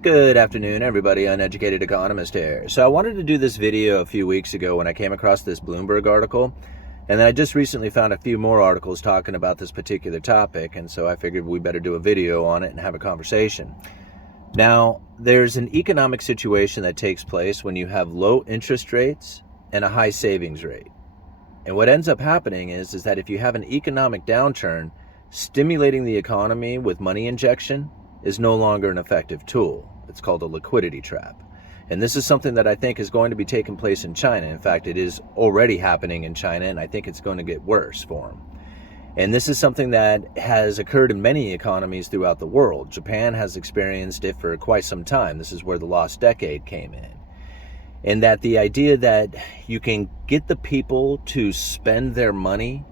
Good afternoon, everybody. Uneducated economist here. So I wanted to do this video a few weeks ago when I came across this Bloomberg article, and then I just recently found a few more articles talking about this particular topic, and so I figured we better do a video on it and have a conversation. Now, there's an economic situation that takes place when you have low interest rates and a high savings rate. And what ends up happening is that if you have an economic downturn, stimulating the economy with money injection is no longer an effective tool. It's called a liquidity trap. And this is something that I think is going to be taking place in China. In fact, it is already happening in China, and I think it's going to get worse for them. And this is something that has occurred in many economies throughout the world. Japan has experienced it for quite some time. This is where the lost decade came in. And that the idea that you can get the people to spend their money,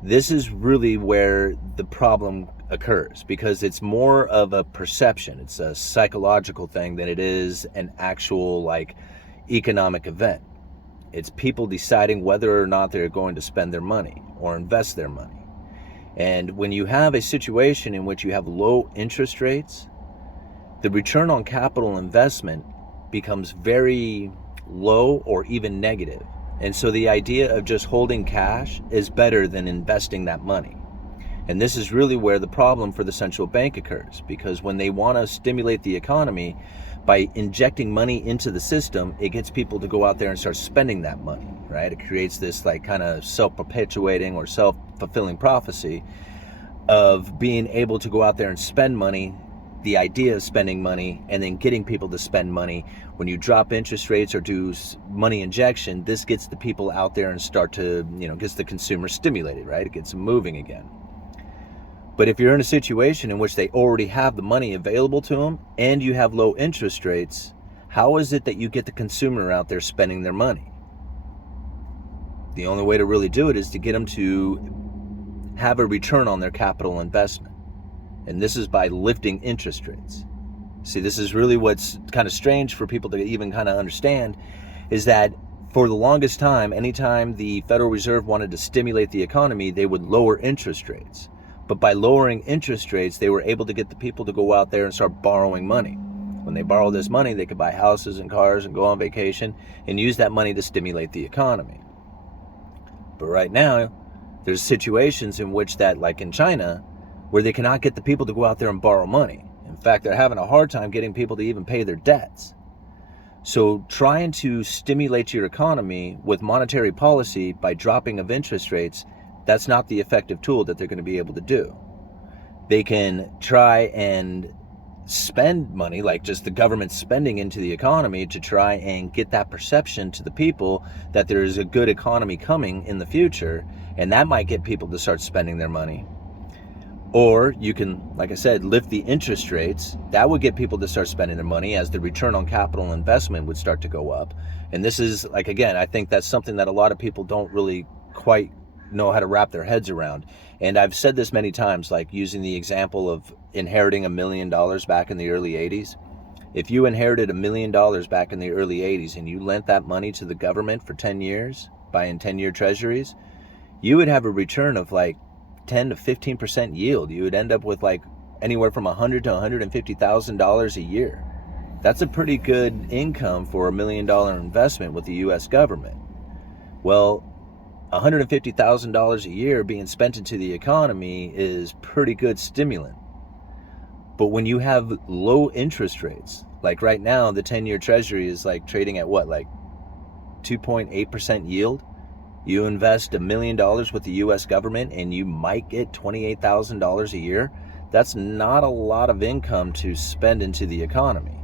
this is really where the problem occurs, because it's more of a perception. It's a psychological thing than it is an actual economic event. It's people deciding whether or not they're going to spend their money or invest their money. And when you have a situation in which you have low interest rates, the return on capital investment becomes very low or even negative. And so the idea of just holding cash is better than investing that money. And this is really where the problem for the central bank occurs, because when they want to stimulate the economy by injecting money into the system, it gets people to go out there and start spending that money, right? It creates this kind of self-perpetuating or self-fulfilling prophecy of being able to go out there and spend money, the idea of spending money, and then getting people to spend money. When you drop interest rates or do money injection, this gets the people out there and start to, gets the consumer stimulated, right? It gets them moving again. But if you're in a situation in which they already have the money available to them and you have low interest rates, how is it that you get the consumer out there spending their money? The only way to really do it is to get them to have a return on their capital investment. And this is by lifting interest rates. See, this is really what's kind of strange for people to even kind of understand, is that for the longest time, anytime the Federal Reserve wanted to stimulate the economy, they would lower interest rates. But by lowering interest rates, they were able to get the people to go out there and start borrowing money. When they borrow this money, they could buy houses and cars and go on vacation and use that money to stimulate the economy. But right now, there's situations in which that, like in China, where they cannot get the people to go out there and borrow money. In fact, they're having a hard time getting people to even pay their debts. So trying to stimulate your economy with monetary policy by dropping of interest rates, that's not the effective tool that they're going to be able to do. They can try and spend money, like just the government spending into the economy, to try and get that perception to the people that there is a good economy coming in the future, and that might get people to start spending their money. Or you can, like I said, lift the interest rates. That would get people to start spending their money as the return on capital investment would start to go up. And this is, again, I think that's something that a lot of people don't really quite know how to wrap their heads around. And I've said this many times, like using the example of inheriting $1 million back in the early 80s. If you inherited $1 million back in the early 80s and you lent that money to the government for 10 years, buying 10-year treasuries, you would have a return of 10 to 15% yield. You would end up with anywhere from $100,000 to $150,000 a year. That's a pretty good income for $1 million investment with the U.S. government. Well, $150,000 a year being spent into the economy is pretty good stimulant. But when you have low interest rates, like right now, the 10-year treasury is trading at 2.8% yield. You invest $1 million with the U.S. government and you might get $28,000 a year. That's not a lot of income to spend into the economy.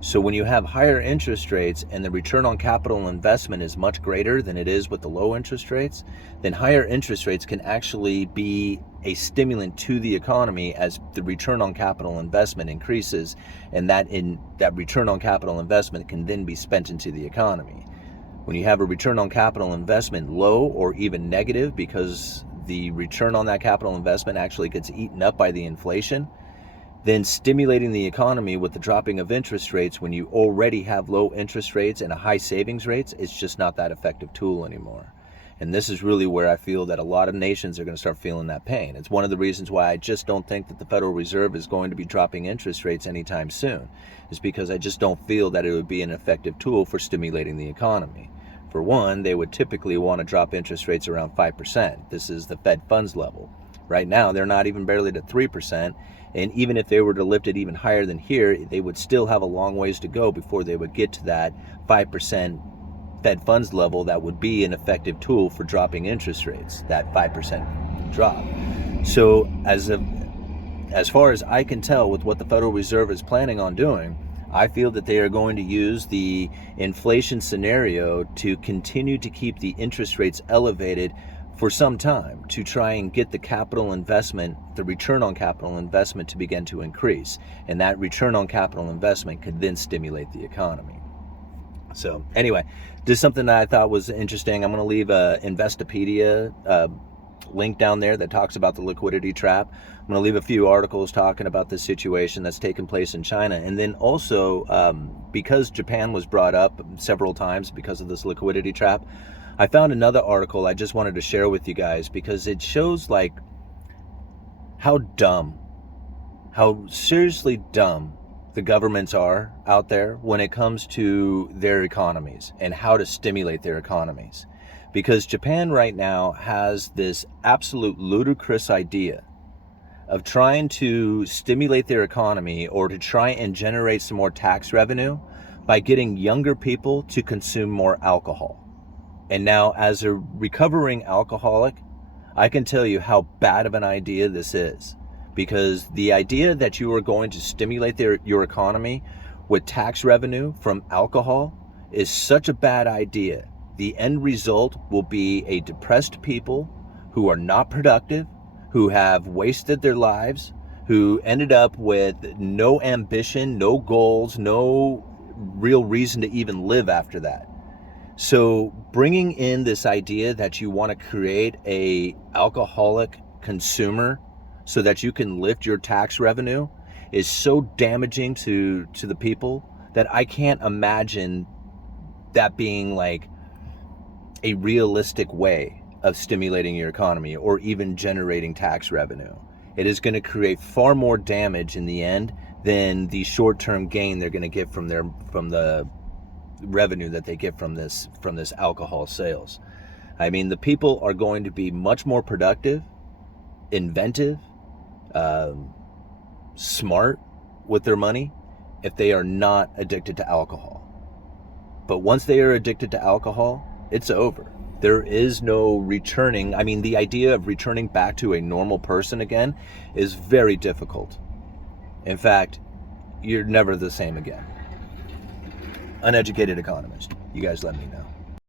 So when you have higher interest rates and the return on capital investment is much greater than it is with the low interest rates, then higher interest rates can actually be a stimulant to the economy as the return on capital investment increases, and that return on capital investment can then be spent into the economy. When you have a return on capital investment low or even negative because the return on that capital investment actually gets eaten up by the inflation, then stimulating the economy with the dropping of interest rates when you already have low interest rates and a high savings rates, it's just not that effective tool anymore. And this is really where I feel that a lot of nations are going to start feeling that pain. It's one of the reasons why I just don't think that the Federal Reserve is going to be dropping interest rates anytime soon. Is because I just don't feel that it would be an effective tool for stimulating the economy. For one, they would typically want to drop interest rates around 5%. This is the Fed funds level. Right now, they're not even barely at 3%. And even if they were to lift it even higher than here, they would still have a long ways to go before they would get to that 5% Fed funds level that would be an effective tool for dropping interest rates, that 5% drop. So as far as I can tell with what the Federal Reserve is planning on doing, I feel that they are going to use the inflation scenario to continue to keep the interest rates elevated for some time to try and get the capital investment, the return on capital investment to begin to increase. And that return on capital investment could then stimulate the economy. So anyway, just something that I thought was interesting. I'm going to leave a Investopedia link down there that talks about the liquidity trap. I'm going to leave a few articles talking about this situation that's taken place in China. And then also, because Japan was brought up several times because of this liquidity trap, I found another article I just wanted to share with you guys because it shows like how seriously dumb the governments are out there when it comes to their economies and how to stimulate their economies. Because Japan right now has this absolute ludicrous idea of trying to stimulate their economy or to try and generate some more tax revenue by getting younger people to consume more alcohol. And now, as a recovering alcoholic, I can tell you how bad of an idea this is. Because the idea that you are going to stimulate your economy with tax revenue from alcohol is such a bad idea. The end result will be a depressed people who are not productive, who have wasted their lives, who ended up with no ambition, no goals, no real reason to even live after that. So bringing in this idea that you want to create a alcoholic consumer so that you can lift your tax revenue is so damaging to the people that I can't imagine that being like a realistic way of stimulating your economy or even generating tax revenue. It is going to create far more damage in the end than the short-term gain they're going to get from the revenue that they get from this alcohol sales. I mean, the people are going to be much more productive, inventive, smart with their money if they are not addicted to alcohol. But once they are addicted to alcohol, it's over. There is no returning. I mean, the idea of returning back to a normal person again is very difficult. In fact, you're never the same again. Uneducated economist. You guys let me know.